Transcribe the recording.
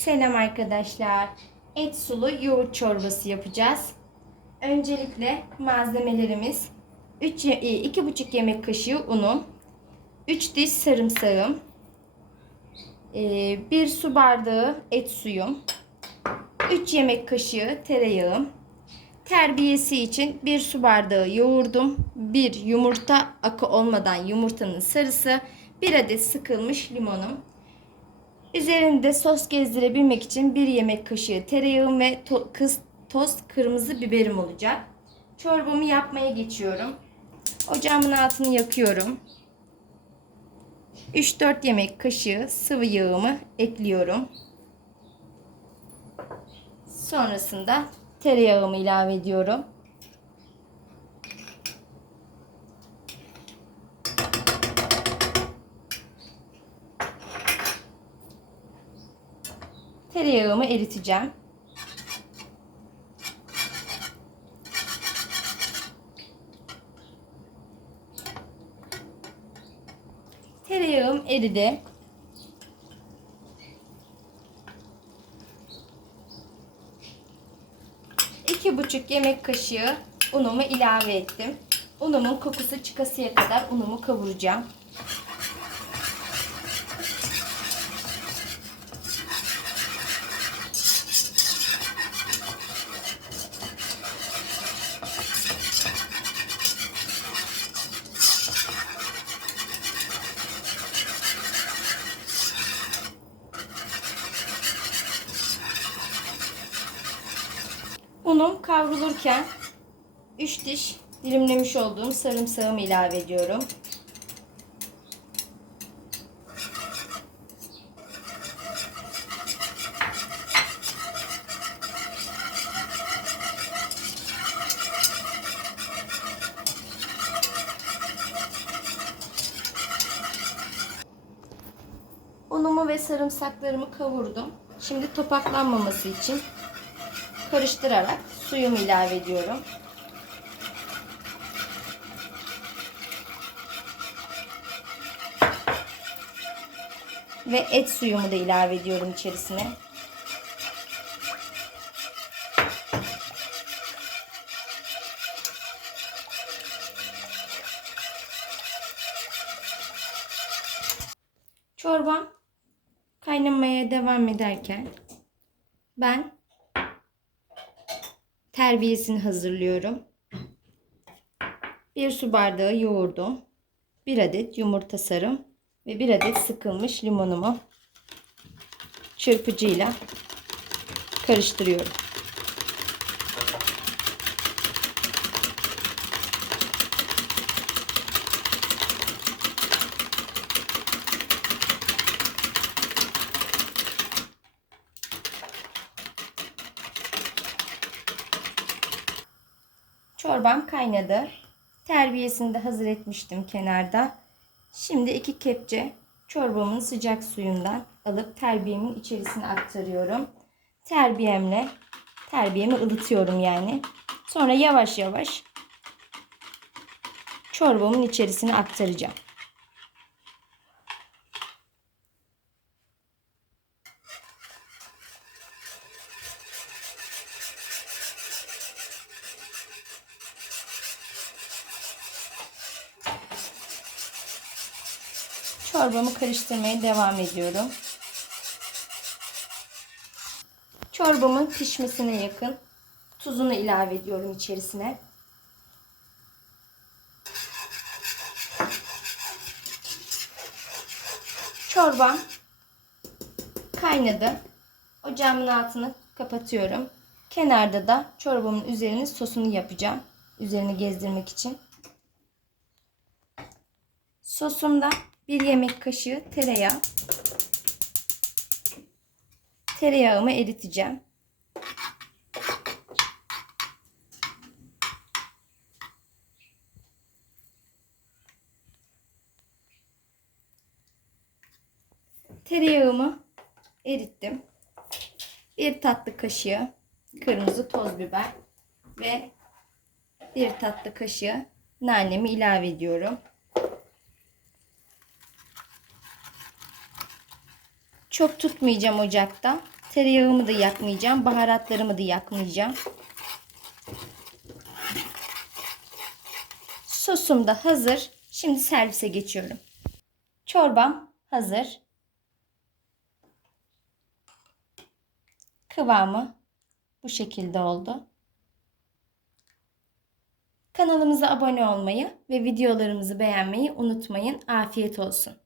Selam arkadaşlar. Et sulu yoğurt çorbası yapacağız. Öncelikle malzemelerimiz 3 2,5 yemek kaşığı unum, 3 diş sarımsağım, 1 su bardağı et suyum, 3 yemek kaşığı tereyağım, terbiyesi için 1 su bardağı yoğurdum, 1 yumurta akı olmadan yumurtanın sarısı, 1 adet sıkılmış limonum, Üzerinde sos gezdirebilmek için 1 yemek kaşığı tereyağım ve to- kız toz kırmızı biberim olacak. Çorbamı yapmaya geçiyorum. Ocağımın altını yakıyorum. 3-4 yemek kaşığı sıvı yağımı ekliyorum. Sonrasında tereyağımı ilave ediyorum. Tereyağımı eriteceğim. Tereyağım eridi. İki buçuk yemek kaşığı unumu ilave ettim. Unumun kokusu çıkasıya kadar unumu kavuracağım. Unum kavrulurken 3 diş dilimlemiş olduğum sarımsağımı ilave ediyorum. Unumu ve sarımsaklarımı kavurdum. Şimdi topaklanmaması için karıştırarak suyumu ilave ediyorum. Ve et suyumu da ilave ediyorum içerisine. Çorbam kaynamaya devam ederken ben terbiyesini hazırlıyorum. Bir su bardağı yoğurdum. Bir adet yumurta sarım ve bir adet sıkılmış limonumu çırpıcıyla karıştırıyorum. Çorbam kaynadı. Terbiyesini de hazır etmiştim kenarda. Şimdi iki kepçe çorbamın sıcak suyundan alıp terbiyemin içerisine aktarıyorum. Terbiyemle terbiyemi ılıtıyorum yani. Sonra yavaş yavaş çorbamın içerisine aktaracağım. Çorbamı karıştırmaya devam ediyorum. Çorbamın pişmesine yakın tuzunu ilave ediyorum içerisine. Çorbam kaynadı. Ocağımın altını kapatıyorum. Kenarda da çorbamın üzerine sosunu yapacağım. Üzerini gezdirmek için. Sosumda 1 yemek kaşığı tereyağı. Tereyağımı eriteceğim. Tereyağımı erittim. Bir tatlı kaşığı kırmızı toz biber ve bir tatlı kaşığı nanemi ilave ediyorum. Çok tutmayacağım ocakta. Tereyağımı da yakmayacağım. Baharatlarımı da yakmayacağım. Sosum da hazır. Şimdi servise geçiyorum. Çorbam hazır. Kıvamı bu şekilde oldu. Kanalımıza abone olmayı ve videolarımızı beğenmeyi unutmayın. Afiyet olsun.